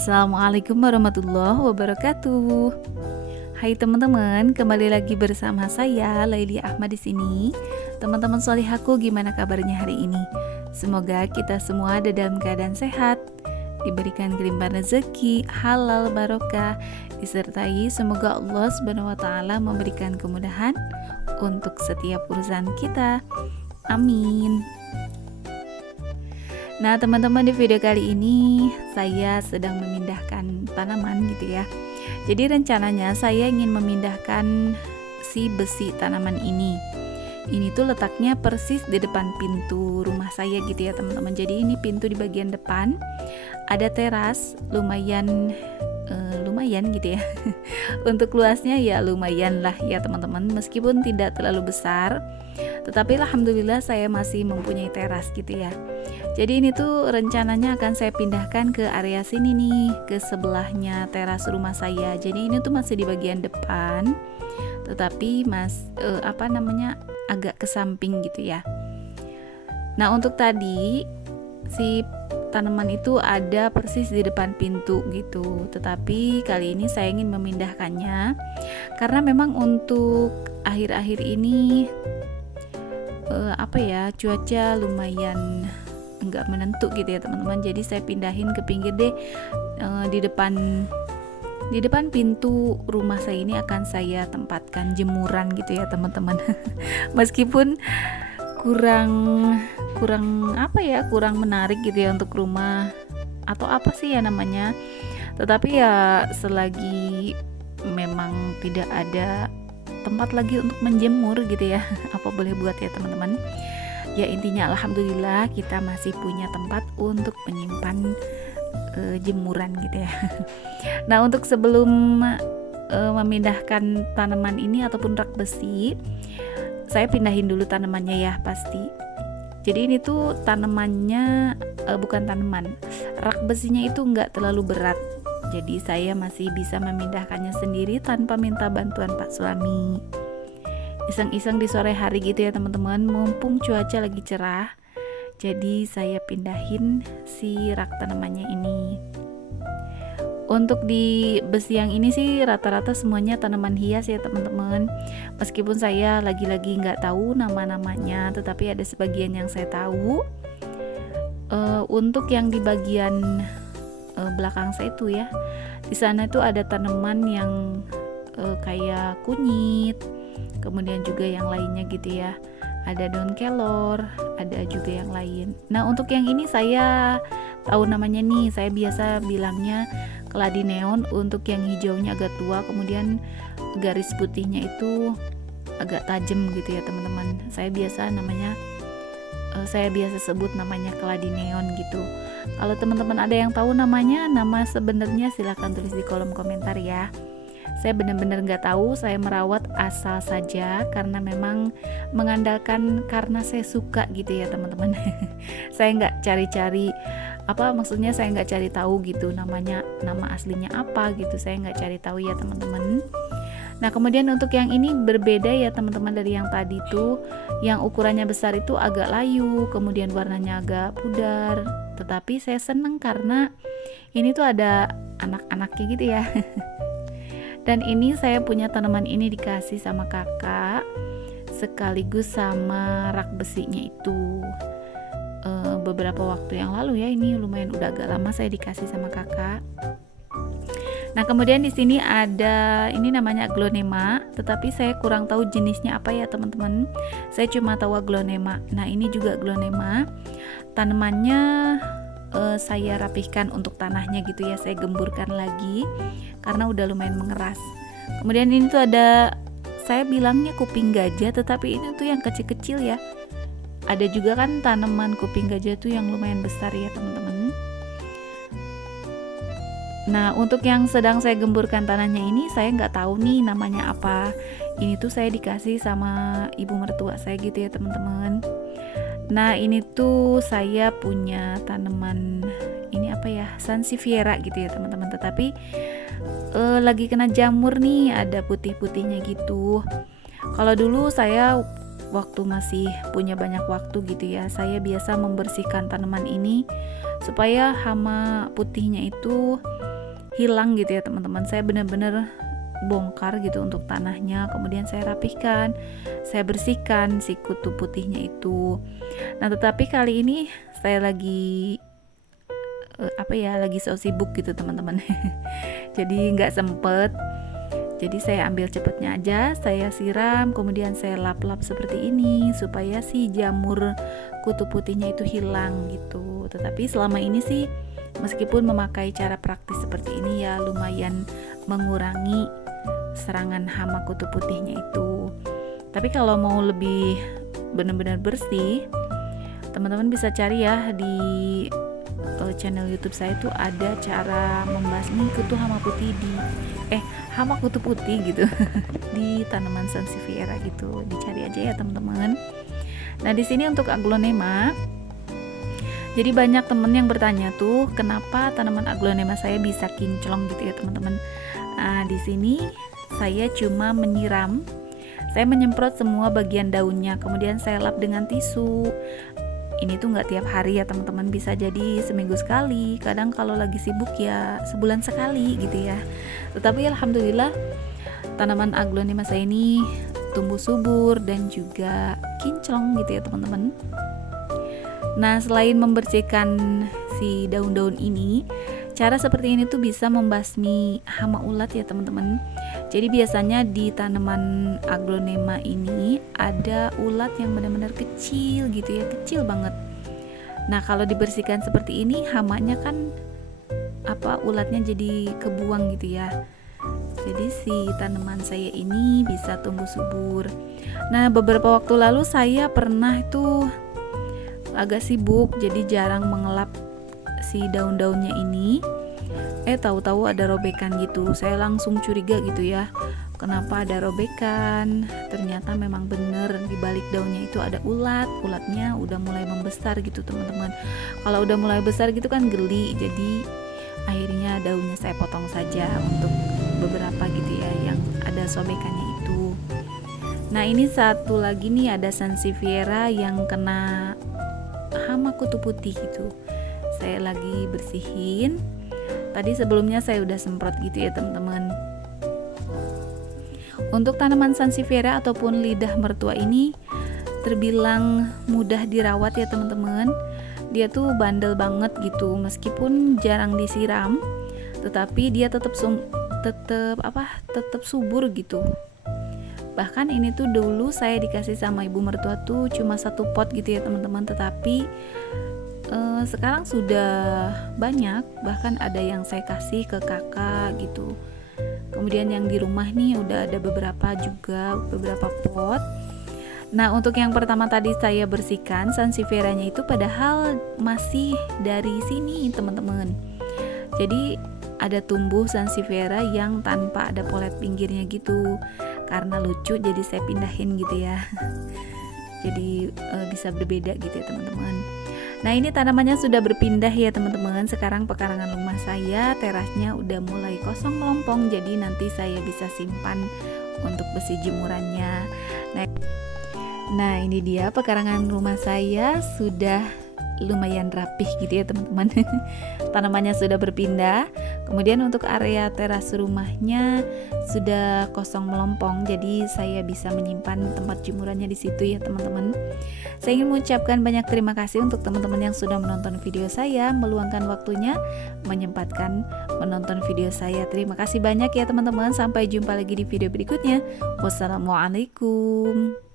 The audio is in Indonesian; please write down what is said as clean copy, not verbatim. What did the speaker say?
Assalamualaikum warahmatullahi wabarakatuh. Hai teman-teman, kembali lagi bersama saya Laili Ahmad di sini. Teman-teman sholihaku, gimana kabarnya hari ini? Semoga kita semua ada dalam keadaan sehat, diberikan kelimpahan rezeki, halal, barokah, disertai semoga Allah Subhanahu wa taala memberikan kemudahan untuk setiap urusan kita. Amin. Nah teman-teman, di video kali ini saya sedang memindahkan tanaman gitu ya. Jadi rencananya saya ingin memindahkan si besi tanaman ini. Ini tuh letaknya persis di depan pintu rumah saya gitu ya teman-teman. Jadi ini pintu di bagian depan, ada teras lumayan gitu ya. Untuk luasnya ya lumayan lah ya teman-teman, meskipun tidak terlalu besar, tetapi alhamdulillah saya masih mempunyai teras gitu ya. Jadi ini tuh rencananya akan saya pindahkan ke area sini nih, ke sebelahnya teras rumah saya. Jadi ini tuh masih di bagian depan, tetapi agak ke samping gitu ya. Nah untuk tadi si tanaman itu ada persis di depan pintu gitu, tetapi kali ini saya ingin memindahkannya karena memang untuk akhir-akhir ini cuaca lumayan nggak menentu gitu ya teman-teman. Jadi saya pindahin ke pinggir deh, di depan pintu rumah saya ini akan saya tempatkan jemuran gitu ya teman-teman. Meskipun kurang menarik gitu ya untuk rumah atau apa sih ya namanya, tetapi ya selagi memang tidak ada tempat lagi untuk menjemur gitu ya, apa boleh buat ya teman-teman. Ya intinya alhamdulillah kita masih punya tempat untuk menyimpan jemuran gitu ya. Nah untuk sebelum memindahkan tanaman ini ataupun rak besi, saya pindahin dulu tanamannya ya pasti. Jadi ini tuh tanamannya rak besinya itu nggak terlalu berat. Jadi saya masih bisa memindahkannya sendiri tanpa minta bantuan Pak suami. Iseng-iseng di sore hari gitu ya teman-teman, mumpung cuaca lagi cerah. Jadi saya pindahin si rak tanamannya ini. Untuk di besi yang ini sih rata-rata semuanya tanaman hias ya teman-teman. Meskipun saya lagi-lagi nggak tahu nama-namanya, tetapi ada sebagian yang saya tahu. Untuk yang di bagian belakang saya itu ya, di sana itu ada tanaman yang kayak kunyit, kemudian juga yang lainnya gitu ya. Ada daun kelor, ada juga yang lain. Nah untuk yang ini saya tahu namanya nih, saya biasa bilangnya keladi neon. Untuk yang hijaunya agak tua, kemudian garis putihnya itu agak tajam gitu ya teman-teman. Saya biasa sebut namanya keladi neon gitu. Kalau teman-teman ada yang tahu namanya, nama sebenarnya silahkan tulis di kolom komentar ya. Saya benar-benar nggak tahu, saya merawat asal saja karena memang mengandalkan karena saya suka gitu ya teman-teman. Saya nggak cari-cari saya nggak cari tahu gitu nama aslinya apa gitu, saya nggak cari tahu ya teman-teman. Nah kemudian untuk yang ini berbeda ya teman-teman dari yang tadi tuh, yang ukurannya besar itu agak layu, kemudian warnanya agak pudar, tetapi saya seneng karena ini tuh ada anak-anaknya gitu ya. Dan ini saya punya tanaman ini dikasih sama kakak sekaligus sama rak besinya itu beberapa waktu yang lalu ya. Ini lumayan udah agak lama saya dikasih sama kakak. Nah kemudian di sini ada, ini namanya aglonema, tetapi saya kurang tahu jenisnya apa ya teman-teman. Saya cuma tahu aglonema. Nah ini juga aglonema. Tanamannya saya rapihkan untuk tanahnya gitu ya, saya gemburkan lagi karena udah lumayan mengeras. Kemudian ini tuh ada, saya bilangnya kuping gajah, tetapi ini tuh yang kecil-kecil ya. Ada juga kan tanaman kuping gajah tuh yang lumayan besar ya teman-teman. Nah untuk yang sedang saya gemburkan tanahnya ini, saya nggak tahu nih namanya apa. Ini tuh saya dikasih sama ibu mertua saya gitu ya teman-teman. Nah ini tuh saya punya tanaman ini Sansevieria gitu ya teman-teman, tetapi lagi kena jamur nih, ada putih-putihnya gitu. Kalau dulu saya waktu masih punya banyak waktu gitu ya, saya biasa membersihkan tanaman ini supaya hama putihnya itu hilang gitu ya teman-teman. Saya benar-benar bongkar gitu untuk tanahnya, kemudian saya rapihkan, saya bersihkan si kutu putihnya itu. Nah tetapi kali ini saya lagi lagi so sibuk gitu teman-teman. Jadi nggak sempet. Jadi saya ambil cepatnya aja, saya siram, kemudian saya lap-lap seperti ini supaya si jamur kutu putihnya itu hilang gitu. Tetapi selama ini sih meskipun memakai cara praktis seperti ini ya lumayan mengurangi serangan hama kutu putihnya itu. Tapi kalau mau lebih benar-benar bersih, teman-teman bisa cari ya di channel YouTube saya itu ada cara membasmi kutu hama putih hama kutu putih gitu di tanaman Sansevieria gitu. Dicari aja ya teman-teman. Nah, di sini untuk aglonema. Jadi banyak temen yang bertanya tuh, kenapa tanaman aglonema saya bisa kinclong gitu ya teman-teman. Nah, di sini saya cuma menyiram. Saya menyemprot semua bagian daunnya, kemudian saya lap dengan tisu. Ini tuh nggak tiap hari ya teman-teman, bisa jadi seminggu sekali, kadang kalau lagi sibuk ya sebulan sekali gitu ya. Tetapi alhamdulillah tanaman aglonema saya ini tumbuh subur dan juga kinclong gitu ya teman-teman. Nah selain membersihkan si daun-daun ini, cara seperti ini tuh bisa membasmi hama ulat ya teman-teman. Jadi biasanya di tanaman aglonema ini ada ulat yang benar-benar kecil gitu ya, kecil banget. Nah kalau dibersihkan seperti ini, hamanya kan ulatnya jadi kebuang gitu ya. Jadi si tanaman saya ini bisa tumbuh subur. Nah beberapa waktu lalu saya pernah itu agak sibuk, jadi jarang mengelap si daun-daunnya ini. Tahu-tahu ada robekan gitu. Saya langsung curiga gitu ya, kenapa ada robekan. Ternyata memang bener di balik daunnya itu ada ulat. Ulatnya udah mulai membesar gitu teman-teman. Kalau udah mulai besar gitu kan geli. Jadi akhirnya daunnya saya potong saja untuk beberapa gitu ya yang ada sobekannya itu. Nah ini satu lagi nih, ada Sansevieria yang kena hama kutu putih gitu. Saya lagi bersihin. Tadi sebelumnya saya udah semprot gitu ya teman-teman. Untuk tanaman Sansevieria ataupun lidah mertua ini terbilang mudah dirawat ya teman-teman. Dia tuh bandel banget gitu, meskipun jarang disiram, tetapi dia tetap subur gitu. Bahkan ini tuh dulu saya dikasih sama ibu mertua tuh cuma 1 pot gitu ya teman-teman, tetapi sekarang sudah banyak, bahkan ada yang saya kasih ke kakak gitu. Kemudian yang di rumah nih udah ada beberapa pot. Nah untuk yang pertama tadi saya bersihkan Sansevierianya itu padahal masih dari sini teman-teman. Jadi ada tumbuh Sansevieria yang tanpa ada polet pinggirnya gitu. Karena lucu jadi saya pindahin gitu ya. Jadi bisa berbeda gitu ya teman-teman. Nah ini tanamannya sudah berpindah ya teman-teman. Sekarang pekarangan rumah saya terasnya udah mulai kosong melompong, jadi nanti saya bisa simpan untuk besi jemurannya. Nah ini dia pekarangan rumah saya sudah lumayan rapih gitu ya teman-teman. Tanamannya sudah berpindah. Kemudian untuk area teras rumahnya sudah kosong melompong, jadi saya bisa menyimpan tempat jemurannya di situ ya teman-teman. Saya ingin mengucapkan banyak terima kasih untuk teman-teman yang sudah menonton video saya, meluangkan waktunya menyempatkan menonton video saya. Terima kasih banyak ya teman-teman. Sampai jumpa lagi di video berikutnya. Wassalamualaikum.